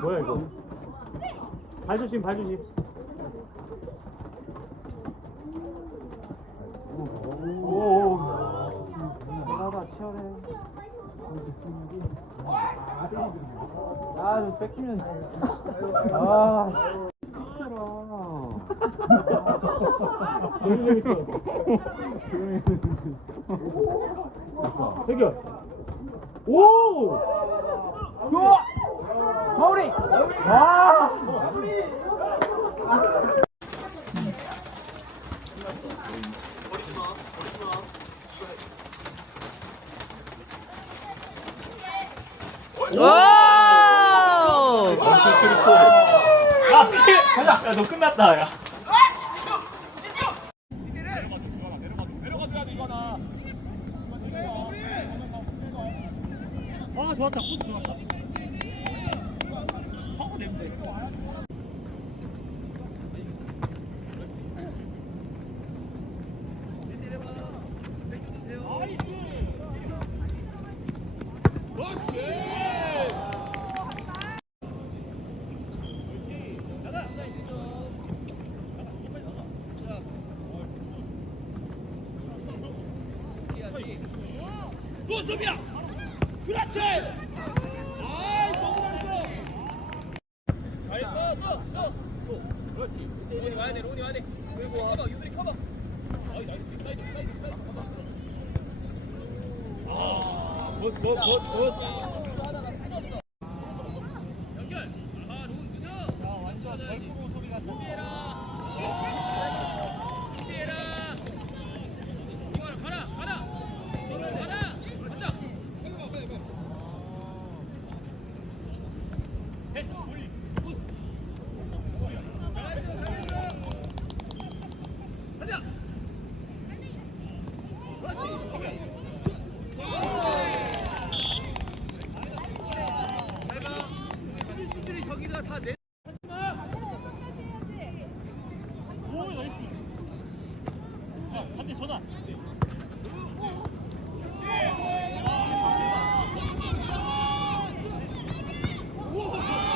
뭐야 이거? 발 조심, 발 조심. 오, 나가 치열해. 아, 좀 뺏기면. 아, 아 힘들어. 해결. 오! 좋아! 마무리! 와! 야, 피해! 가자! 야, 너 끝났다, 야. 아, 좋았다. 코스 좋았다. 노수비야! 그렇지! 아이 너무 잘했어! 잘했어 또또 그렇지 로니 와야 돼 로니 와야 돼 그리고 커버 유들이 커버 아이 나이스 사이드 사이드 사이드 커버 연결 아하 론 늦어 야 완전 벌끄고 소리가 준비해라 준비해라 이거라 가라 가라 너는 가라 가자 해 올리 굿 수비수들이 저기다 다 내. 오, 나이스. 자, 반대 전화.